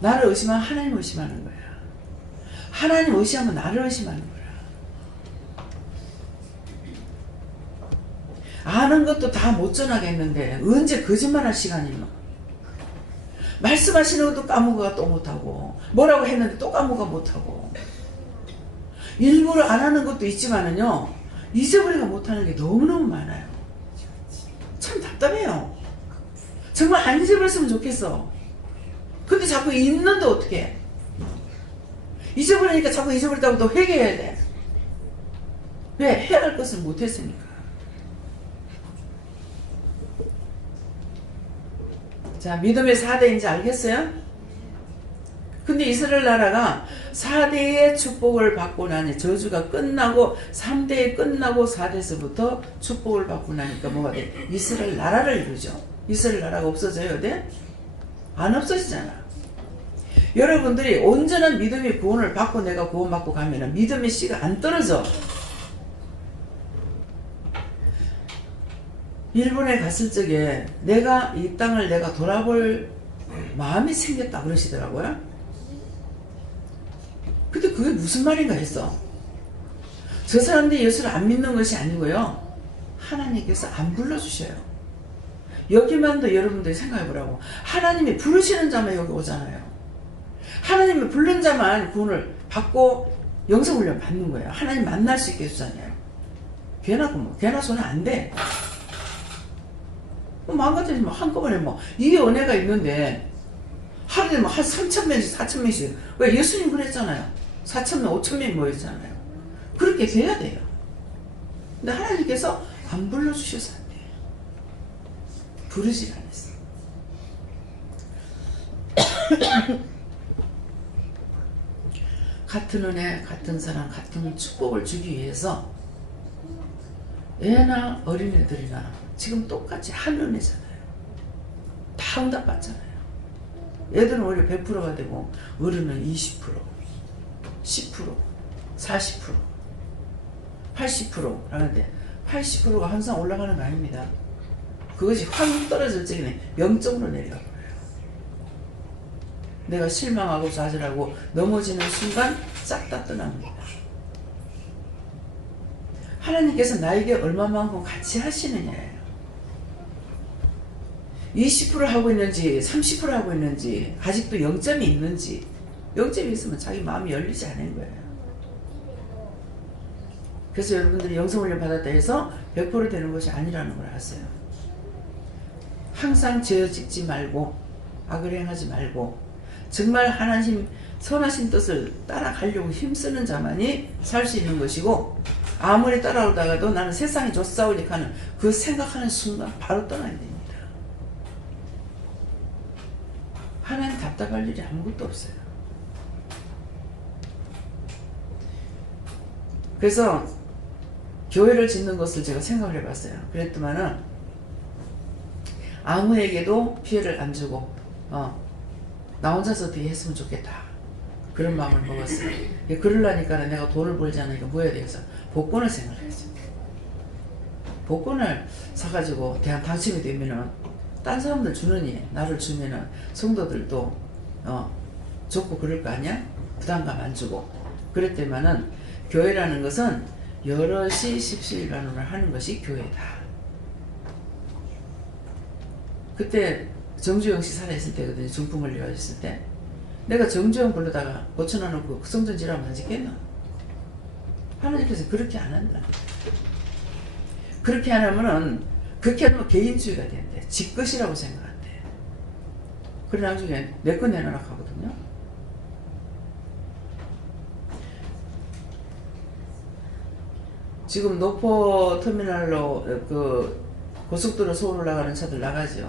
나를 의심하면 하나님 의심하는 거야. 하나님 의심하면 나를 의심하는 거야. 아는 것도 다 못 전하겠는데 언제 거짓말할 시간이 있노? 말씀하시는 것도 까먹어가 또 못하고 뭐라고 했는데 또 까먹어 못하고 일부러 안 하는 것도 있지만은요 잊어버리가 못하는 게 너무너무 많아요. 참 답답해요. 정말 안 잊어버렸으면 좋겠어. 근데 자꾸 잊는데 어떡해. 잊어버리니까 자꾸 잊어버렸다고 또 회개해야 돼. 왜? 해야 할 것을 못했으니까. 자, 믿음의 4대인지 알겠어요? 근데 이스라엘 나라가 4대의 축복을 받고 나니 저주가 끝나고 3대에 끝나고 4대에서부터 축복을 받고 나니까 뭐가 돼? 이스라엘 나라를 이루죠. 이스라엘 나라가 없어져요? 네? 안 없어지잖아. 여러분들이 온전한 믿음의 구원을 받고 내가 구원받고 가면은 믿음의 씨가 안 떨어져. 일본에 갔을 적에 내가 이 땅을 내가 돌아볼 마음이 생겼다 그러시더라고요. 근데 그게 무슨 말인가 했어. 저 사람들이 예수를 안 믿는 것이 아니고요. 하나님께서 안 불러주셔요. 여기만도 여러분들이 생각해 보라고. 하나님이 부르시는 자만 여기 오잖아요. 하나님이 부른 자만 구원을 받고 영성훈련 받는 거예요. 하나님 만날 수 있게 해주잖아요. 괜한 손은 안 돼. 마음 같아서 한꺼번에 이게 은혜가 있는데 하루에 한 3,000명씩 4,000명씩 왜 예수님 그랬잖아요. 4,000명 5,000명이 모였잖아요. 그렇게 돼야 돼요. 근데 하나님께서 안 불러주셔서 안 돼요. 부르질 않았어. 같은 은혜, 같은 사랑, 같은 축복을 주기 위해서 애나 어린애들이나 지금 똑같이 한 은혜잖아요. 다 응답받잖아요. 애들은 오히려 100%가 되고 어른은 20%, 10%, 40%, 80% 하는데 80%가 항상 올라가는 거 아닙니다. 그것이 확 떨어질 적에는 0점으로 내려가요. 내가 실망하고 좌절하고 넘어지는 순간 싹 다 떠납니다. 하나님께서 나에게 얼마만큼 같이 하시느냐예요. 20% 하고 있는지 30% 하고 있는지 아직도 0점이 있는지 0점이 있으면 자기 마음이 열리지 않은 거예요. 그래서 여러분들이 영성훈련 받았다 해서 100% 되는 것이 아니라는 걸 아세요. 항상 죄 짓지 말고 악을 행하지 말고 정말 하나님 선하신 뜻을 따라가려고 힘쓰는 자만이 살 수 있는 것이고 아무리 따라오다가도 나는 세상이 좋사오니까 하는 그 생각하는 순간 바로 떠나야 됩니다. 하나님 답답할 일이 아무것도 없어요. 그래서 교회를 짓는 것을 제가 생각을 해봤어요. 그랬더만은 아무에게도 피해를 안 주고 나 혼자서 어떻게 했으면 좋겠다 그런 마음을 먹었어요. 그러려니까 내가 돈을 벌지 않으니까 뭐 해야 되겠어? 복권을 생각했어요. 복권을 사가지고 대한 당첨이 되면은 딴 사람들 주느니 나를 주면은 성도들도 좋고 그럴 거 아니야? 부담감 안 주고 그랬더만은 교회라는 것은 여럿이 십시일반으로 하는 것이 교회다. 그때 정주영 씨 살아있을 때거든요. 중풍 걸려있을 때. 내가 정주영 부르다가 고쳐놔놓고 성전지라면 하지겠나? 하나님께서 그렇게 안 한다. 그렇게 안 하면은 그렇게 하면 개인주의가 된대. 지 것이라고 생각한대. 그래 나중에 내 거 내놔라 하거든요. 지금 노포 터미널로 고속도로 서울 올라가는 차들 나가죠.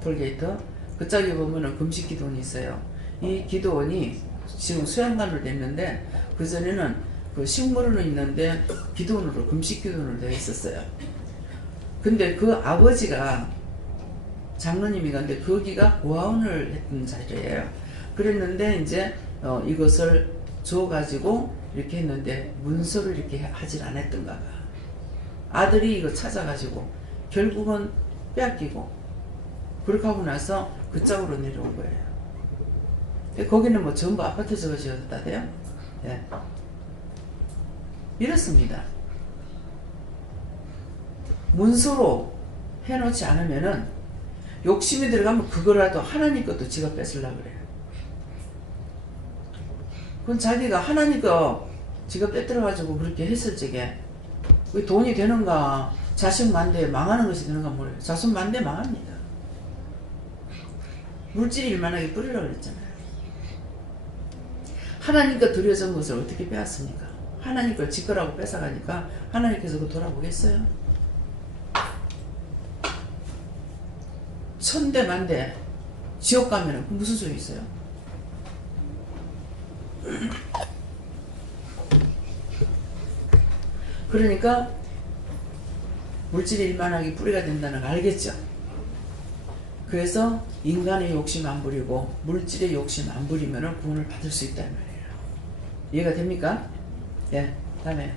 톨게이트. 그 짝에 보면은 금식 기도원이 있어요. 이 기도원이 지금 수양관으로 됐는데 그전에는 그 식물은 있는데 기도원으로 금식 기도원으로 되어 있었어요. 근데 그 아버지가 장로님이 간데 거기가 고아원을 했던 자리예요. 그랬는데 이제 이것을 줘가지고 이렇게 했는데 문서를 이렇게 하질 않았던가 봐. 아들이 이거 찾아가지고 결국은 빼앗기고 그렇게 하고 나서 그 짝으로 내려온 거예요. 거기는 뭐 전부 아파트 지어졌다대요. 예. 이렇습니다. 문서로 해놓지 않으면은 욕심이 들어가면 그거라도 하나님 것도 지가 뺏으려고 그래요. 그건 자기가 하나님 거 지가 빼들어가지고 그렇게 했을 적에 왜 돈이 되는가 자식만대 망하는 것이 되는가 모르겠어요. 자손만대 망합니다. 물질이 일만하게 뿌리라고 그랬잖아요. 하나님 거 들여진 것을 어떻게 빼앗습니까? 하나님 걸 지 거라고 뺏어가니까 하나님께서 그거 돌아보겠어요? 천대 만대 지옥 가면은 무슨 소용이 있어요? 그러니까 물질이 일만하게 뿌리가 된다는 걸 알겠죠? 그래서 인간의 욕심 안 부리고 물질의 욕심 안 부리면 구원을 받을 수 있다는 말이에요. 이해가 됩니까? 예, 다음에.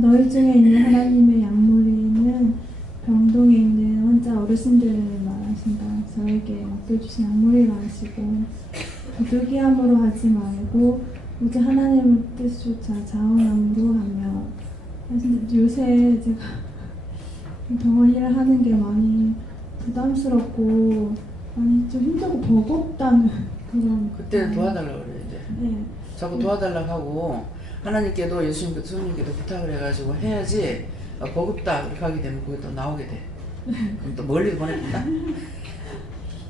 너희 중에 있는 하나님의 약물이는 병동에 있는 환자 어르신들을 말하신다. 저에게 맡겨주신 약물이라 하시고 부득이함으로 하지 말고 오직 하나님의 뜻조차 자원함으로 하며 사실 요새 제가 병원 일을 하는 게 많이 부담스럽고 많이 좀 힘들고 버겁다는 그런 그때는 도와달라고 그래야 돼. 네. 자꾸 도와달라고 하고 하나님께도 예수님께도 주님께도 부탁을 해가지고 해야지 버겁다 그렇게 하게 되면 그게 또 나오게 돼. 그럼 또 멀리 보냅니다.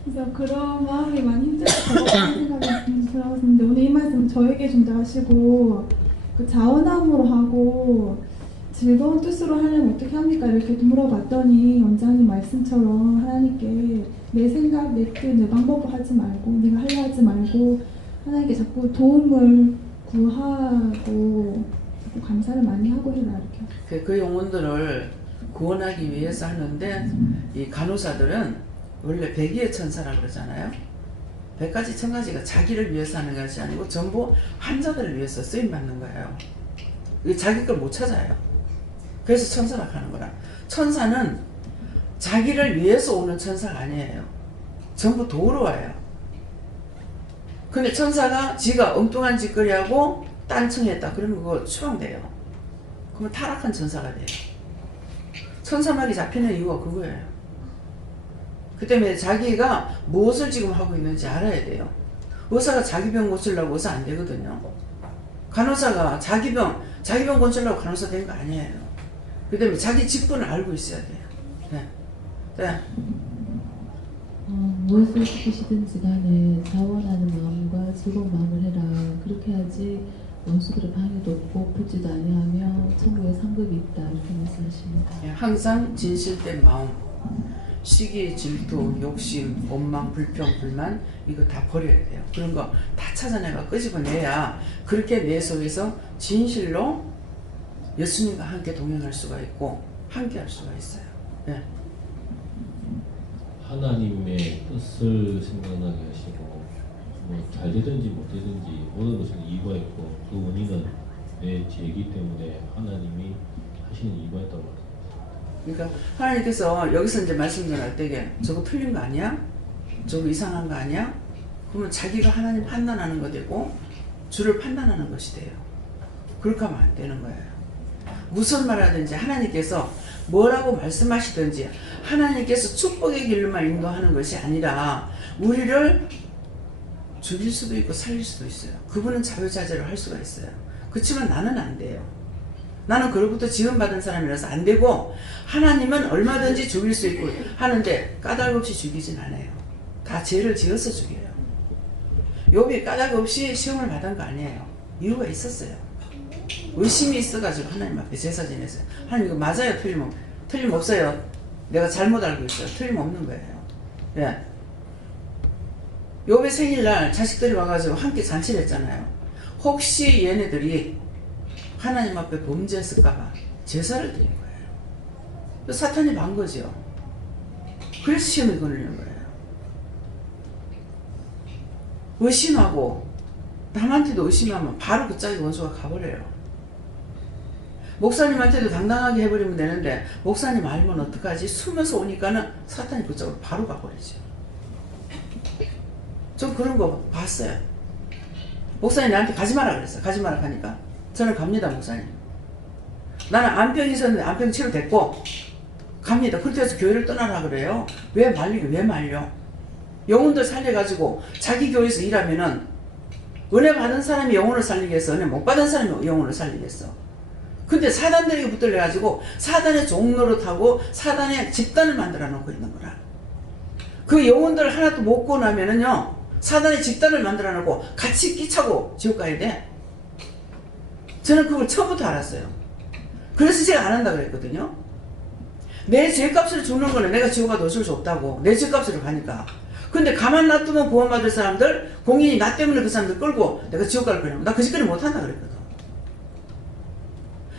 그래서 그런 마음이 많이 힘들고 버겁다는 생각이 들었는데 오늘 이 말씀 저에게 전달하시고 그 자원함으로 하고 즐거운 뜻으로 하려면 어떻게 합니까? 이렇게 물어봤더니 원장님 말씀처럼 하나님께 내 생각, 내 뜻, 내 방법을 하지 말고 내가 하려 하지 말고 하나님께 자꾸 도움을 구하고 자꾸 감사를 많이 하고 해라 이렇게. 그 영혼들을 구원하기 위해서 하는데 이 간호사들은 원래 백의의 천사라 그러잖아요. 100가지 1000가지가 자기를 위해서 하는 것이 아니고 전부 환자들을 위해서 쓰임받는 거예요. 자기 걸 못 찾아요. 그래서 천사라 하는 거라. 천사는 자기를 위해서 오는 천사가 아니에요. 전부 도우러 와요. 근데 천사가 지가 엉뚱한 짓거리하고 딴청했다 그러면 그거 추방돼요. 그러면 타락한 천사가 돼요. 천사막이 잡히는 이유가 그거예요. 그 때문에 자기가 무엇을 지금 하고 있는지 알아야 돼요. 의사가 자기 병 고치려고 의사 안 되거든요. 간호사가 자기 병 고치려고 간호사 된 거 아니에요. 그 때문에 자기 직분을 알고 있어야 돼요. 네. 네. 무엇을 시키시든지 간에 자원하는 마음과 즐거운 마음을 해라. 그렇게 하지 원수들의 방해도 없고 붙지도 아니하며 천국에 상급이 있다. 이렇게 말씀하십니다. 항상 진실된 마음, 시기, 질투, 욕심, 원망, 불평, 불만 이거 다 버려야 돼요. 그런 거 다 찾아내가 끄집어내야 그렇게 내 속에서 진실로 예수님과 함께 동행할 수가 있고 함께 할 수가 있어요. 네. 하나님의 뜻을 생각나게 하시고 뭐 잘 되든지 못 되든지 모든 것은 이유가 있고 그 원인은 내 죄이기 때문에 하나님이 하시는 이유가 있다고 말합니다. 그러니까 하나님께서 여기서 이제 말씀 전할 때게 저거 틀린 거 아니야? 저거 이상한 거 아니야? 그러면 자기가 하나님 판단하는 거 되고 주를 판단하는 것이 돼요. 그렇게 하면 안 되는 거예요. 무슨 말 하든지 하나님께서 뭐라고 말씀하시든지 하나님께서 축복의 길로만 인도하는 것이 아니라 우리를 죽일 수도 있고 살릴 수도 있어요. 그분은 자유자재로 할 수가 있어요. 그렇지만 나는 안 돼요. 나는 그로부터 지원받은 사람이라서 안 되고 하나님은 얼마든지 죽일 수 있고 하는데 까닭 없이 죽이진 않아요. 다 죄를 지어서 죽여요. 욥이 까닭 없이 시험을 받은 거 아니에요. 이유가 있었어요. 의심이 있어가지고 하나님 앞에 제사 지냈어요. 하나님 이거 맞아요? 틀림없어요. 내가 잘못 알고 있어요. 틀림없는 거예요. 예. 욥의 생일날 자식들이 와가지고 함께 잔치를 했잖아요. 혹시 얘네들이 하나님 앞에 범죄했을까봐 제사를 드린 거예요. 사탄이 만 거죠. 그래서 시험에 걸리는 거예요. 의심하고 남한테도 의심하면 바로 그 짝이 원수가 가버려요. 목사님한테도 당당하게 해버리면 되는데 목사님 알면 어떡하지? 숨어서 오니까는 사탄이 그 짝으로 바로 가버리죠. 좀 그런 거 봤어요. 목사님 나한테 가지 마라 그랬어요. 가지 마라 하니까 저는 갑니다 목사님. 나는 암병이 있었는데 암병 치료됐고 갑니다. 그렇게 해서 교회를 떠나라 그래요. 왜 말려? 영혼들 살려가지고 자기 교회에서 일하면은 은혜 받은 사람이 영혼을 살리겠어? 은혜 못 받은 사람이 영혼을 살리겠어? 근데 사단들에게 붙들려가지고 사단의 종노릇하고 사단의 집단을 만들어 놓고 있는 거라. 그 영혼들을 하나도 못 구원하면은요 사단의 집단을 만들어 놓고 같이 끼차고 지옥 가야 돼. 저는 그걸 처음부터 알았어요. 그래서 제가 안 한다 그랬거든요. 내 죄값을 주는 거는 내가 지옥 가도 어쩔 수 없다고. 내 죄값으로 가니까. 근데 가만 놔두면 구원받을 사람들, 공인이 나 때문에 그 사람들 끌고 내가 지옥 갈 거냐고. 나 그 짓거리 못한다 그랬거든.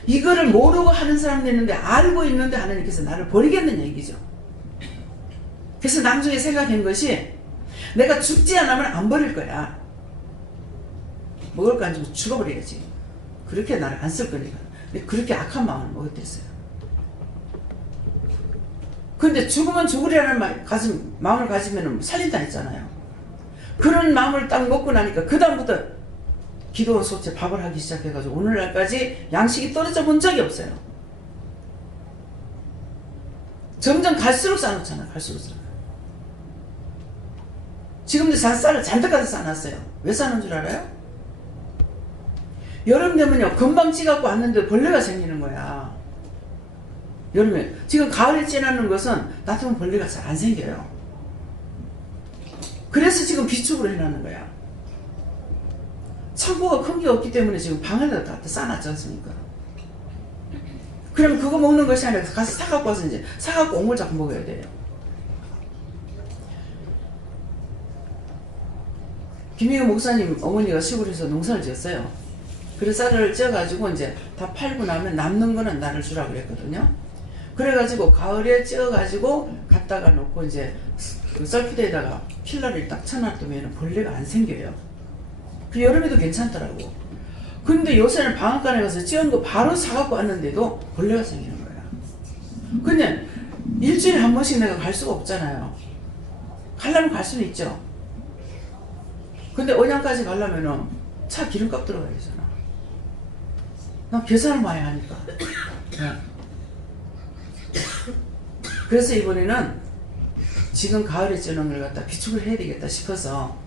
이거를 모르고 하는 사람도 있는데 알고 있는데 하나님께서 나를 버리겠느냐 얘기죠. 그래서 나중에 생각한 것이 내가 죽지 않으면 안 버릴 거야. 먹을 거 안 주면 죽어버려야지. 그렇게 나를 안 쓸 거니까. 근데 그렇게 악한 마음을 먹었댔어요. 근데 죽으면 죽으리라는 마음을 가지면 살린다 했잖아요. 그런 마음을 딱 먹고 나니까 그 다음부터 기도원 속죄 밥을 하기 시작해가지고 오늘날까지 양식이 떨어져 본 적이 없어요. 점점 갈수록 싸놓잖아. 갈수록 싸. 지금도 쌀을 잔뜩 가서 싸놨어요. 왜 싸는 줄 알아요? 여름 되면요 금방 찌갖고 왔는데 벌레가 생기는 거야. 여름에 지금 가을에 찌나는 것은 놔두면 벌레가 잘 안 생겨요. 그래서 지금 비축으로 해놨는 거야. 창고가 큰 게 없기 때문에 지금 방에다 갖다 싸놨지 않습니까? 그러면 그거 먹는 것이 아니라 가서 사갖고 와서 이제 사갖고 옥물 잡고 먹어야 돼요. 김희경 목사님 어머니가 시골에서 농사를 지었어요. 그래서 쌀을 쪄가지고 이제 다 팔고 나면 남는 거는 나를 주라고 그랬거든요. 그래가지고 가을에 찌어가지고 갖다가 놓고 이제 그 썰푸대에다가 필러를 딱 쳐놔두면 벌레가 안 생겨요. 그 여름에도 괜찮더라고. 근데 요새는 방앗간에 가서 찌은 거 바로 사갖고 왔는데도 벌레가 생기는 거야. 근데 일주일에 한 번씩 내가 갈 수가 없잖아요. 가려면 갈 수는 있죠. 근데 언양까지 가려면은 차 기름값 들어가야 되잖아. 난 계산을 많이 하니까. 그래서 이번에는 지금 가을에 찌는 걸 갖다 비축을 해야 되겠다 싶어서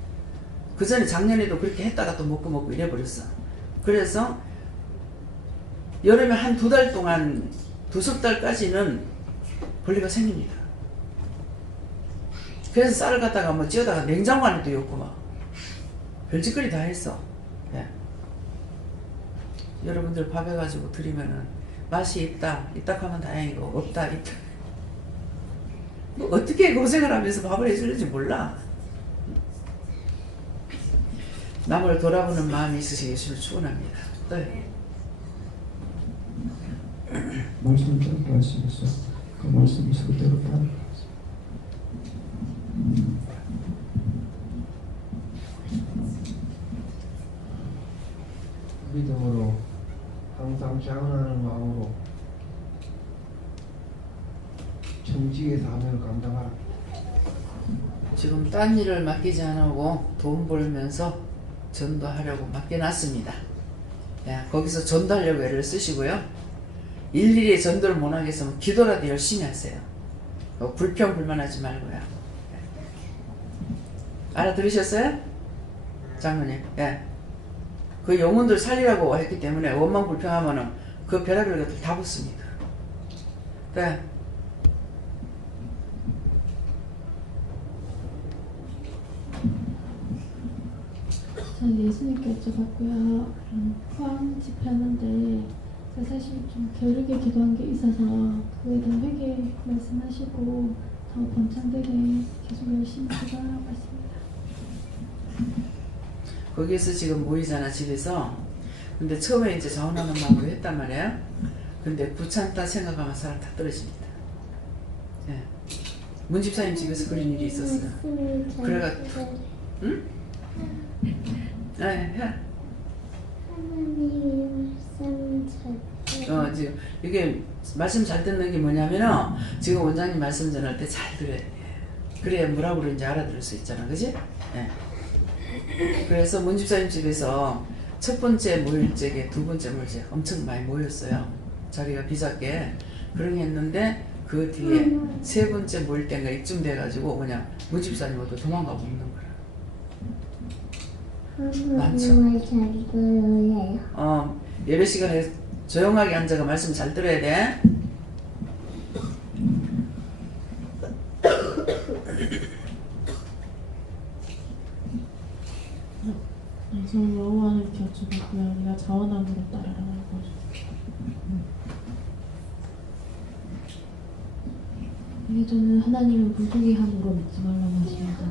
그 전에 작년에도 그렇게 했다가 또 먹고 이래버렸어. 그래서 여름에 한 2달 동안 2석 달까지는 벌레가 생깁니다. 그래서 쌀을 갖다가 뭐 찌어다가 냉장고 안에도 였고 막 별짓거리 다 했어. 예. 여러분들 밥 해가지고 드리면은 맛이 있다 하면 다행이고 없다 있다. 뭐 어떻게 고생을 하면서 밥을 해주는지 몰라. 남을 돌아보는 마음이 있으시 예수를 축원합니다. 네. 말씀을 들었고 하시겠어요? 그 말씀을 그대로 따르고 믿음으로 항상 자원하는 마음으로 정직의 사명을 감당하라. 지금 딴 일을 맡기지 않고 돈 벌면서 전도하려고 맡겨놨습니다. 야, 거기서 전도하려고 애를 쓰시고요. 일일이 전도를 못하겠으면 기도라도 열심히 하세요. 불평불만하지 말고요. 알아들으셨어요? 장로님. 예. 그 영혼들 살리라고 했기 때문에 원망 불평하면은 그 벼락을 것들 다 붙습니다. 네. 전 예수님께 여쭤봤고요. 포항 집회하는데 제가 사실 좀 게으르게 기도한 게 있어서 그거에 대한 회개 말씀하시고 더 번창되게 계속 열심히 기도하라고 했습니다. 거기에서 지금 모이잖아 집에서. 근데 처음에 이제 자원하는 마음으로 했단 말이에요. 근데 귀찮다 생각하면 사람 다 떨어집니다. 예. 문 집사님 집에서 그런 일이 있었어요. 그래가 응? 네, 해. 지금 이게 말씀 잘 듣는 게 뭐냐면은 지금 원장님 말씀 전할 때 잘 들어야 돼. 그래야 뭐라고 그러는지 알아들을 수 있잖아, 그지? 네. 그래서 문 집사님 집에서 첫 번째 모일 적에 두 번째 모일 적에 엄청 많이 모였어요. 자리가 비좁게 그러게 했는데 그 뒤에 세 번째 모일 때가 이쯤 돼가지고 그냥 문 집사님 모두 도망가고 있는 거야. 많죠. 예배 시간에 조용하게 앉아가 말씀 잘 들어야 돼. 저는 여호와는 여쭤봤고요. 네가 자원함으로 따르라고 이게 저는 하나님을 부득이함으로 믿지 말라고 하십니다.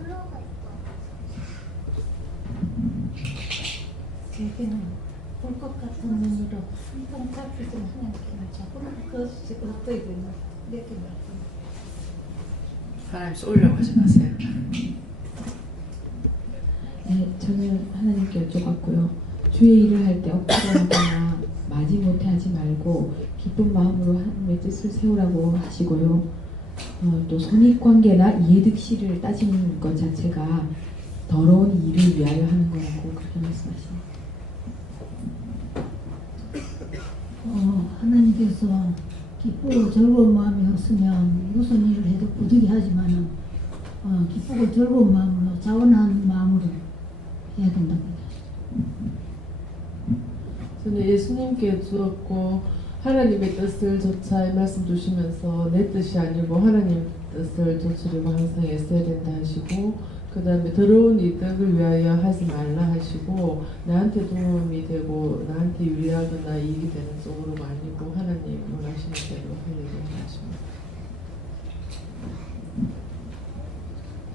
제게는 볼 것 같은 눈으로 한번 잡히지 하나님께 맞자고 그것이 그것도 이거 이렇게 말씀. 하나님 쏘려고 하지 마세요. 네, 저는 하나님께 여쭤봤고요. 주의 일을 할 때 억지로 하거나 마지못해 하지 말고 기쁜 마음으로 하나님의 뜻을 세우라고 하시고요. 또 손익관계나 이해득실을 따지는 것 자체가 더러운 일을 위하여 하는 거라고 그렇게 말씀하십니다. 하나님께서 기쁘고 즐거운 마음이 없으면 무슨 일을 해도 부득이하지만은 기쁘고 즐거운 마음으로 자원하는 마음으로 해야 된다고 저는 예수님께 여쭈었고 하나님의 뜻을 조차 말씀 주시면서 내 뜻이 아니고 하나님 뜻을 좇으려고 항상 애써야 된다 하시고 그 다음에 더러운 이득을 위하여 하지 말라 하시고 나한테 도움이 되고 나한테 유리하거나 이익이 되는 쪽으로 말리고 하나님 원하시는 대로 하려고 하십니다.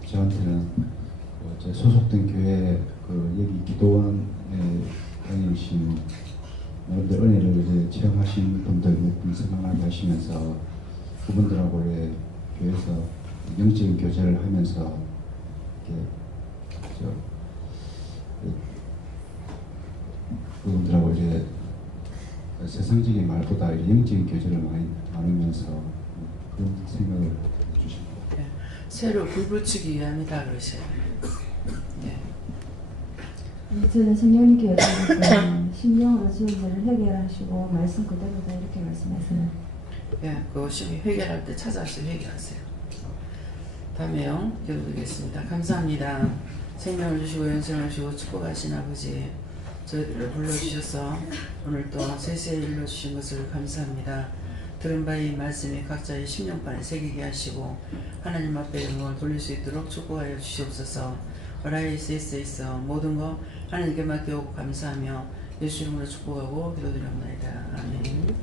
저한테는 제 소속된 교회 그 여기 기도원에 다니신 여러분들 은혜를 이제 체험하신 분들 몇 분 생각나게 하시면서 그분들하고 예, 교회에서 영적인 교제를 하면서 이렇게 그분들하고 이제 세상적인 말보다 영적인 교제를 많이 나누면서 그런 생각을 해주십니다. 예, 새로 불 붙이기 위함이다 그러셔요. 예. 저는 성령님께 여쭤보니까 심령으로 지은 죄를 해결하시고 말씀 그대로다 이렇게 말씀하세요. 예, 그것이 회개할 때 찾아서 회개하세요. 다음에요. 기도드리겠습니다. 감사합니다. 생명을 주시고 영생을 주시고 축복하신 아버지, 저희들을 불러주셔서 오늘 또 세세히 일러주신 것을 감사합니다. 들은 바의 말씀이 각자의 심령판에 새기게 하시고 하나님 앞에 영광을 돌릴 수 있도록 축복하여 주시옵소서. 라이스에서 모든 것 하나님께 맡겨오고 감사하며 예수 이름으로 축복하고 기도드립니다. 아멘.